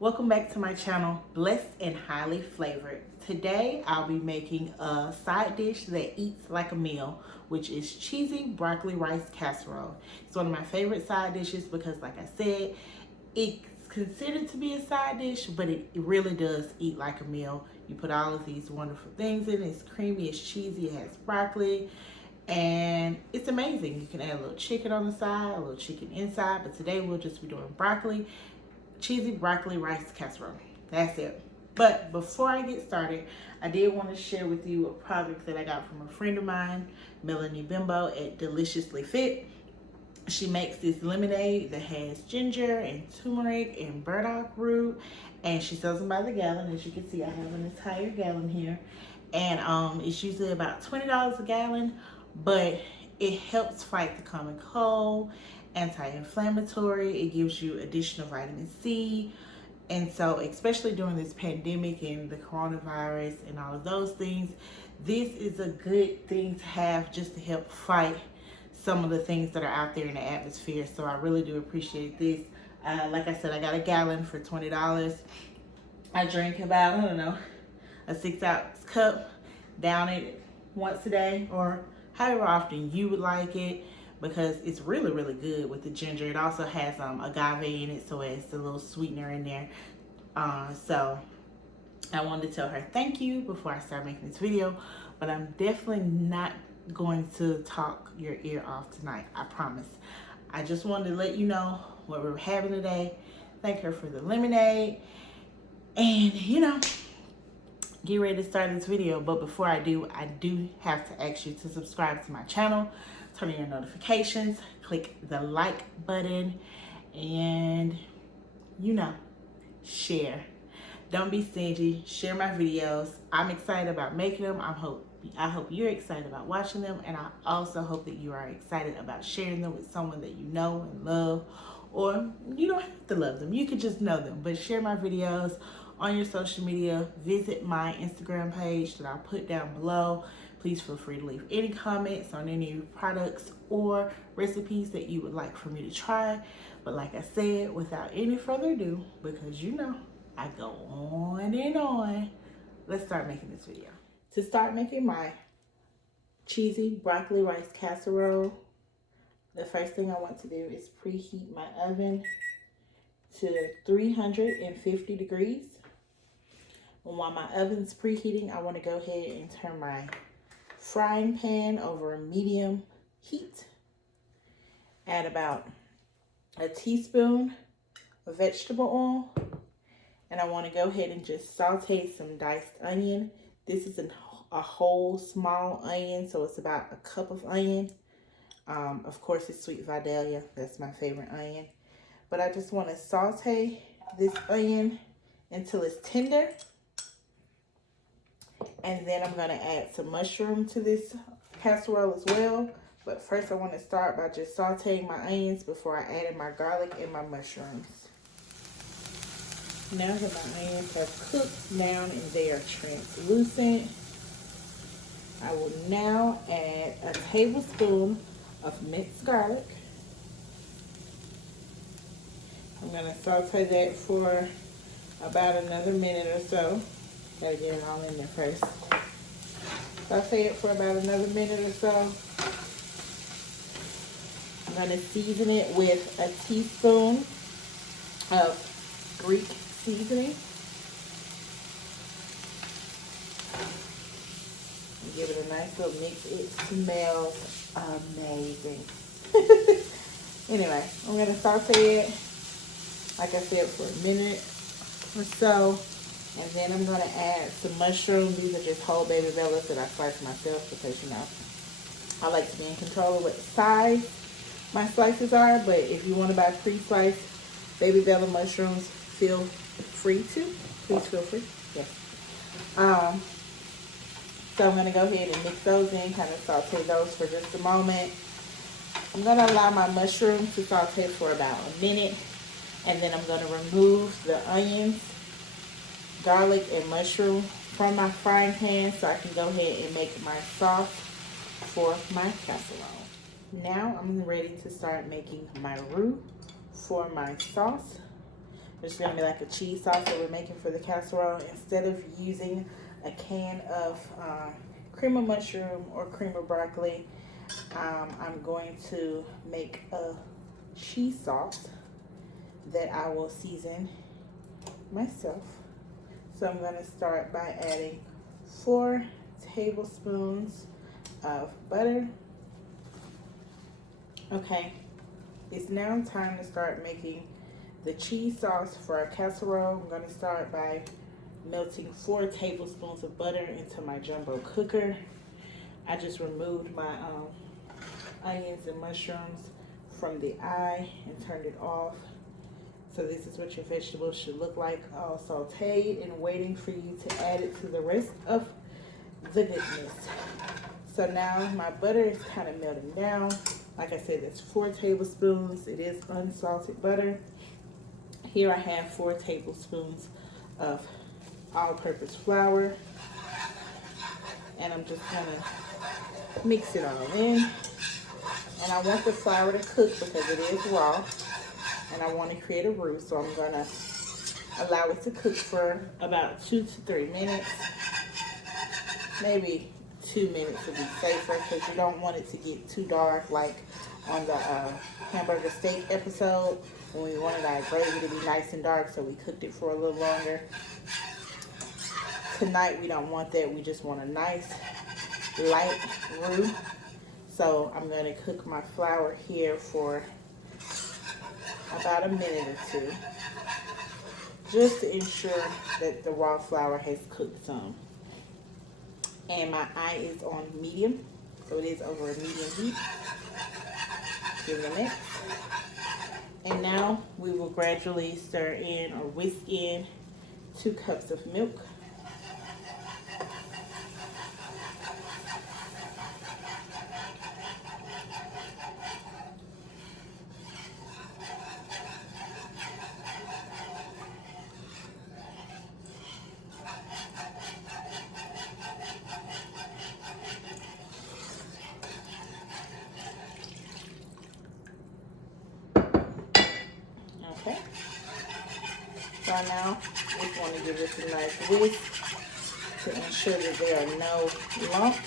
Welcome back to my channel, Blessed and Highly Flavored. Today I'll be making a side dish that eats like a meal, which is Cheesy Broccoli Rice Casserole. It's one of my favorite side dishes because, like I said, it's considered to be a side dish, but it really does eat like a meal. You put all of these wonderful things in. It's creamy, it's cheesy, it has broccoli, and it's amazing. You can add a little chicken on the side, a little chicken inside, but today we'll just be doing broccoli. Cheesy Broccoli Rice Casserole. That's it. But before I get started, I did want to share with you a product that I got from a friend of mine, Melanie Bimbo at Deliciously Fit. She makes this lemonade that has ginger and turmeric and burdock root, and she sells them by the gallon. As you can see, I have an entire gallon here, and it's usually about $20 a gallon, but it helps fight the common cold, anti-inflammatory. It gives you additional vitamin C, and so especially during this pandemic and the coronavirus and all of those things, this is a good thing to have just to help fight some of the things that are out there in the atmosphere. So I really do appreciate this. Like I said, I got a gallon for $20. I drink about, I don't know, a 6-ounce cup, down it once a day or however often you would like it, because it's really, really good with the ginger. It also has agave in it, so it's a little sweetener in there. So I wanted to tell her thank you before I start making this video, but I'm definitely not going to talk your ear off tonight, I promise. I just wanted to let you know what we're having today. Thank her for the lemonade, and get ready to start this video. But before I do have to ask you to subscribe to my channel, turn on your notifications, click the like button, and share. Don't be stingy. Share my videos. I'm excited about making them. I hope you're excited about watching them, and I also hope that you are excited about sharing them with someone that you know and love, or you don't have to love them. You could just know them, but share my videos on your social media. Visit my Instagram page that I'll put down below. Please feel free to leave any comments on any products or recipes that you would like for me to try. But like I said, without any further ado, because I go on and on, let's start making this video. To start making my cheesy broccoli rice casserole, the first thing I want to do is preheat my oven to 350 degrees. And while my oven's preheating, I want to go ahead and turn my frying pan over a medium heat. Add about a teaspoon of vegetable oil, and I want to go ahead and just saute some diced onion. This is a whole small onion, so it's about a cup of onion. Of course, it's sweet Vidalia. That's my favorite onion. But I just want to saute this onion until it's tender. And then I'm going to add some mushroom to this casserole as well. But first I want to start by just sauteing my onions before I add in my garlic and my mushrooms. Now that my onions have cooked down and they are translucent, I will now add a tablespoon of minced garlic. I'm going to saute that for about another minute or so. Gotta get it all in there first. Saute it for about another minute or so. I'm going to season it with a teaspoon of Greek seasoning. And give it a nice little mix. It smells amazing. Anyway, I'm going to saute it, like I said, for a minute or so. And then I'm going to add some mushrooms. These are just whole baby bellas that I slice myself because, I like to be in control of what size my slices are. But if you want to buy pre-sliced baby bella mushrooms, feel free to. Please feel free. Yes. So I'm going to go ahead and mix those in, kind of saute those for just a moment. I'm going to allow my mushrooms to saute for about a minute. And then I'm going to remove the onions, garlic, and mushroom from my frying pan so I can go ahead and make my sauce for my casserole. Now I'm ready to start making my roux for my sauce. It's gonna be like a cheese sauce that we're making for the casserole. Instead of using a can of cream of mushroom or cream of broccoli, I'm going to make a cheese sauce that I will season myself. So I'm going to start by adding 4 tablespoons of butter. Okay, it's now time to start making the cheese sauce for our casserole. I'm going to start by melting 4 tablespoons of butter into my jumbo cooker. I just removed my onions and mushrooms from the eye and turned it off. So this is what your vegetables should look like, all sauteed and waiting for you to add it to the rest of the goodness. So now my butter is kind of melting down. Like I said, that's 4 tablespoons. It is unsalted butter. Here I have 4 tablespoons of all-purpose flour. And I'm just gonna mix it all in. And I want the flour to cook because it is raw. And I want to create a roux, so I'm gonna allow it to cook for about 2 to 3 minutes. Maybe 2 minutes would be safer because you don't want it to get too dark like on the hamburger steak episode when we wanted our gravy to be nice and dark, so we cooked it for a little longer. Tonight we don't want that. We just want a nice light roux. So I'm going to cook my flour here for about a minute or 2, just to ensure that the raw flour has cooked some. And my eye is on medium, so it is over a medium heat. Give it a mix. And now we will gradually stir in or whisk in 2 cups of milk. Okay. So now we just want to give this a nice whisk to ensure that there are no lumps.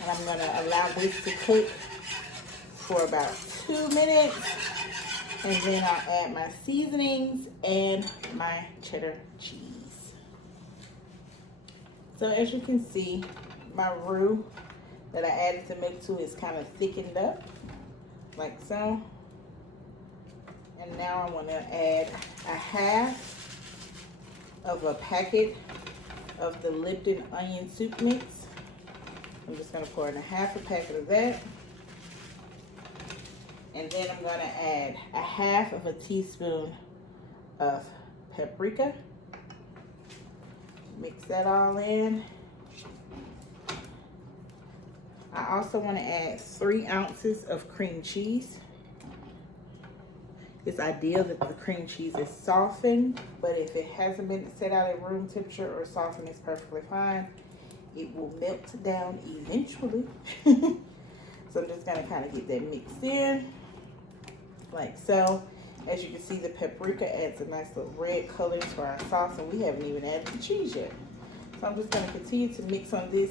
And I'm going to allow this to cook for about 2 minutes. And then I'll add my seasonings and my cheddar cheese. So as you can see, my roux that I added the milk to is kind of thickened up, like so. And now I want to add a half of a packet of the Lipton onion soup mix. I'm just going to pour in a half a packet of that. And then I'm going to add a half of a teaspoon of paprika. Mix that all in. I also want to add 3 ounces of cream cheese. It's ideal that the cream cheese is softened, but if it hasn't been set out at room temperature or softened, it's perfectly fine. It will melt down eventually. So I'm just going to kind of get that mixed in, like so. As you can see, the paprika adds a nice little red color to our sauce, and we haven't even added the cheese yet. So I'm just going to continue to mix on this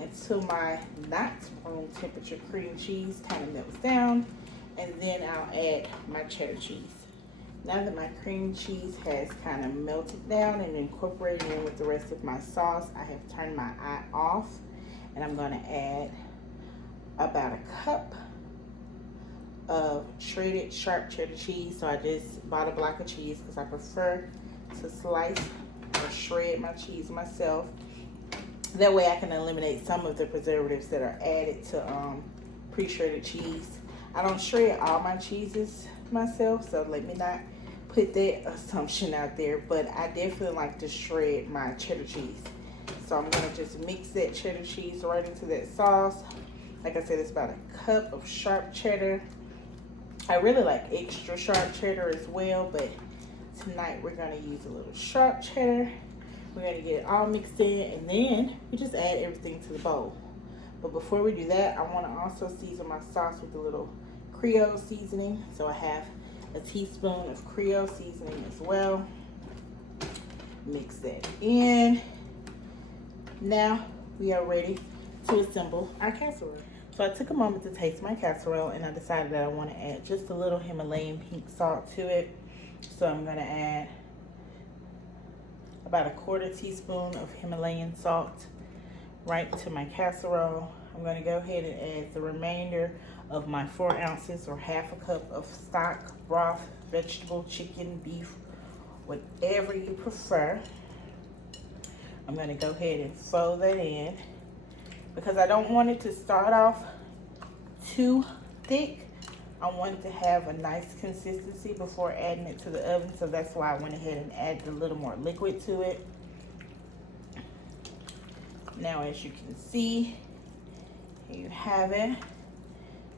until my not room temperature cream cheese kind of melts down, and then I'll add my cheddar cheese. Now that my cream cheese has kind of melted down and incorporated in with the rest of my sauce, I have turned my eye off, and I'm going to add about a cup of shredded sharp cheddar cheese. So I just bought a block of cheese because I prefer to slice or shred my cheese myself. That way I can eliminate some of the preservatives that are added to pre-shredded cheese. I don't shred all my cheeses myself, so let me not put that assumption out there, but I definitely like to shred my cheddar cheese. So I'm going to just mix that cheddar cheese right into that sauce. Like I said, it's about a cup of sharp cheddar. I really like extra sharp cheddar as well, but tonight we're going to use a little sharp cheddar. We're going to get it all mixed in, and then we just add everything to the bowl. But before we do that, I want to also season my sauce with a little Creole seasoning. So I have a teaspoon of Creole seasoning as well. Mix that in. Now we are ready to assemble our casserole. So I took a moment to taste my casserole and I decided that I want to add just a little Himalayan pink salt to it. So I'm going to add about a 1/4 teaspoon of Himalayan salt right to my casserole. I'm going to go ahead and add the remainder of my 4 ounces or 1/2 cup of stock, broth, vegetable, chicken, beef, whatever you prefer. I'm going to go ahead and fold that in because I don't want it to start off too thick. I want it to have a nice consistency before adding it to the oven, so that's why I went ahead and added a little more liquid to it. Now, as you can see, here you have it.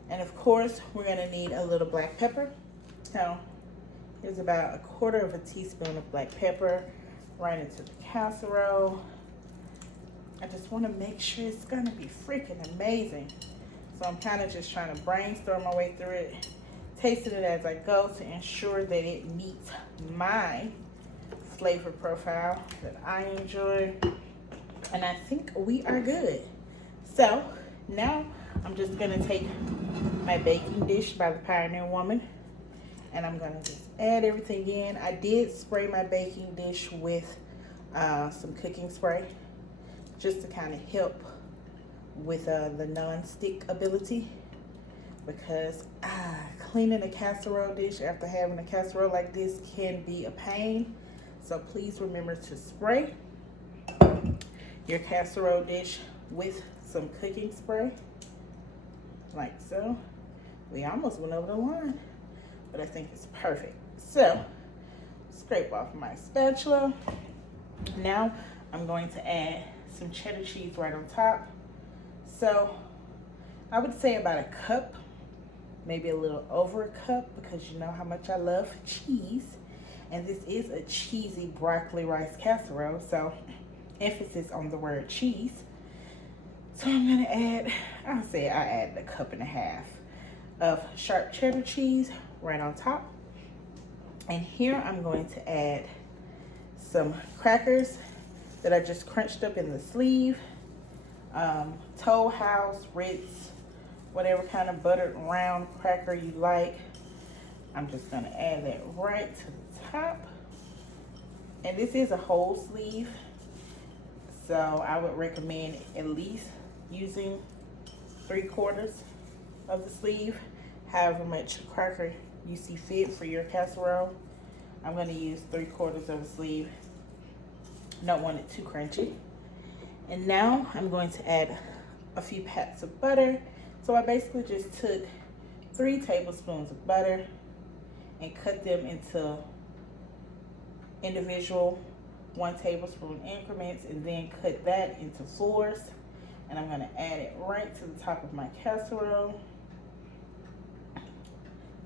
And of course, we're going to need a little black pepper. So here's about a 1/4 teaspoon of black pepper right into the casserole. I just want to make sure it's going to be freaking amazing. So I'm kind of just trying to brainstorm my way through it, tasting it as I go to ensure that it meets my flavor profile that I enjoy. And I think we are good. So now I'm just going to take my baking dish by the Pioneer Woman and I'm going to just add everything in. I did spray my baking dish with some cooking spray just to kind of help with the non-stick ability, because cleaning a casserole dish after having a casserole like this can be a pain. So please remember to spray your casserole dish with some cooking spray, like so. We almost went over the line, but I think it's perfect. So scrape off my spatula. Now I'm going to add some cheddar cheese right on top. So I would say about a cup, maybe a little over a cup, because you know how much I love cheese. And this is a cheesy broccoli rice casserole, so emphasis on the word cheese. So I'm gonna add, I'll say I add a 1.5 cups of sharp cheddar cheese right on top. And here I'm going to add some crackers that I just crunched up in the sleeve. Toll House, Ritz, whatever kind of buttered round cracker you like. I'm just gonna add that right to the top. And this is a whole sleeve, so I would recommend at least using 3/4 of the sleeve, however much cracker you see fit for your casserole. I'm gonna use 3/4 of the sleeve. Don't want it too crunchy. And now I'm going to add a few pats of butter. So I basically just took 3 tablespoons of butter and cut them into individual 1 tablespoon increments, and then cut that into 4s. And I'm going to add it right to the top of my casserole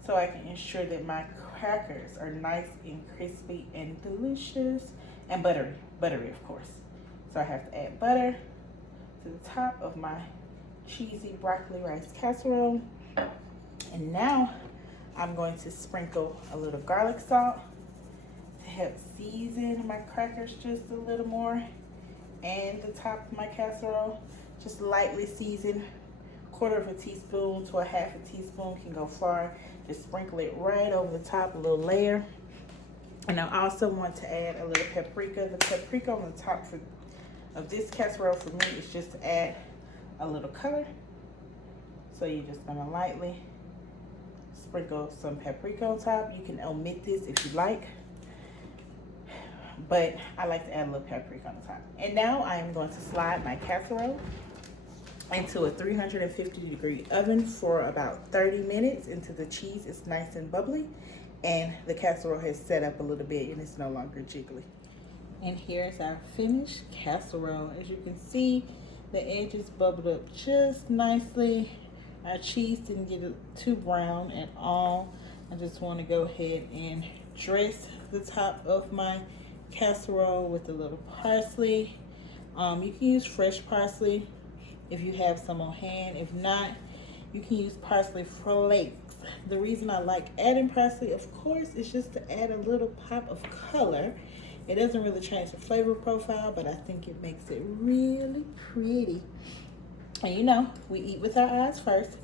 so I can ensure that my crackers are nice and crispy and delicious and buttery of course. So I have to add butter to the top of my cheesy broccoli rice casserole. And now I'm going to sprinkle a little garlic salt to help season my crackers just a little more, and the top of my casserole, just lightly season. 1/4 teaspoon to a 1/2 teaspoon can go far. Just sprinkle it right over the top, a little layer. And I also want to add a little paprika. The paprika on the top of this casserole for me is just to add a little color. So you're just gonna lightly sprinkle some paprika on top. You can omit this if you like, but I like to add a little paprika on the top. And now I am going to slide my casserole into a 350-degree oven for about 30 minutes until the cheese is nice and bubbly and the casserole has set up a little bit and it's no longer jiggly. And here's our finished casserole. As you can see, the edges bubbled up just nicely. Our cheese didn't get too brown at all. I just want to go ahead and dress the top of my casserole with a little parsley. You can use fresh parsley if you have some on hand. If not, You can use parsley flakes. The reason I like adding parsley, of course, is just to add a little pop of color. It doesn't really change the flavor profile, but I think it makes it really pretty. And you know, we eat with our eyes first.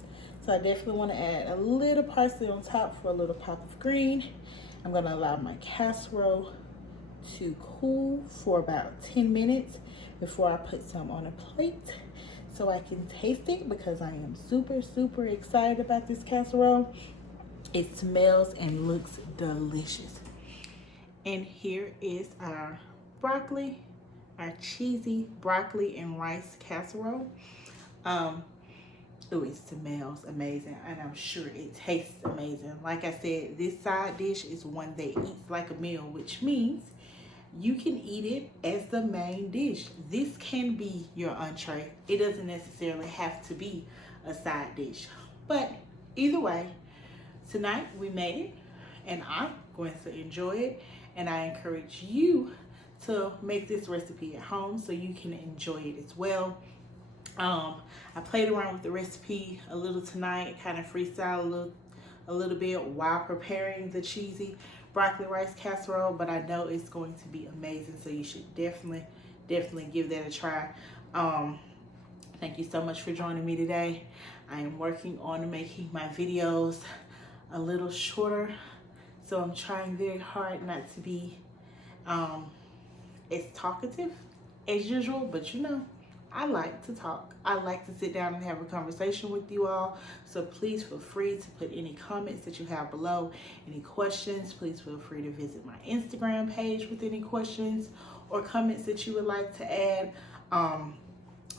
So I definitely want to add a little parsley on top for a little pop of green. I'm going to allow my casserole to cool for about 10 minutes before I put some on a plate so I can taste it, because I am super excited about this casserole. It smells and looks delicious. And here is our broccoli, our cheesy broccoli and rice casserole. Oh, it smells amazing, and I'm sure it tastes amazing. Like I said, this side dish is one that eats like a meal, which means you can eat it as the main dish. This can be your entree. It doesn't necessarily have to be a side dish. But either way, tonight we made it, and I'm going to enjoy it. And I encourage you to make this recipe at home so you can enjoy it as well. I played around with the recipe a little tonight, kind of freestyle a little bit while preparing the cheesy broccoli rice casserole, but I know it's going to be amazing, so you should definitely give that a try. Thank you so much for joining me today. I am working on making my videos a little shorter, so I'm trying very hard not to be as talkative as usual, but you know, I like to talk. I like to sit down and have a conversation with you all. So please feel free to put any comments that you have below, any questions. Please feel free to visit my Instagram page with any questions or comments that you would like to add.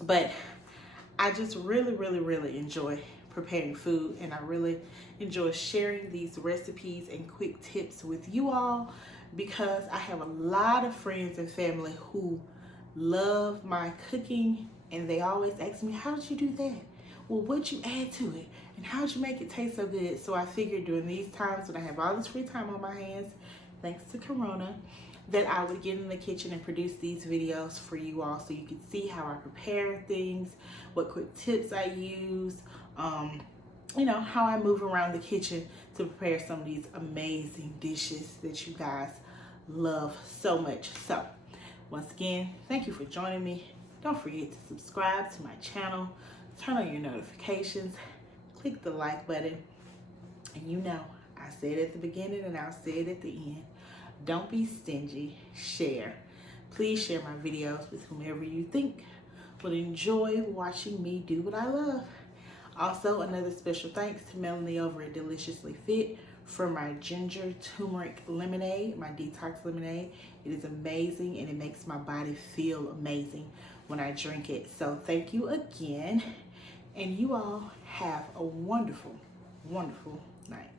But I just really enjoy preparing food, and I really enjoy sharing these recipes and quick tips with you all, because I have a lot of friends and family who love my cooking, and they always ask me, how did you do that? Well, what'd you add to it? And how'd you make it taste so good? So I figured during these times when I have all this free time on my hands, thanks to Corona, that I would get in the kitchen and produce these videos for you all so you can see how I prepare things, what quick tips I use, you know, how I move around the kitchen to prepare some of these amazing dishes that you guys love so much. So once again, thank you for joining me. Don't forget to subscribe to my channel, turn on your notifications, click the like button, and you know, I said at the beginning and I'll say it at the end, don't be stingy, share. Please share my videos with whomever you think would enjoy watching me do what I love. Also, another special thanks to Melanie over at Deliciously Fit for my ginger turmeric lemonade, my detox lemonade. It is amazing, and it makes my body feel amazing when I drink it. So thank you again, and you all have a wonderful night.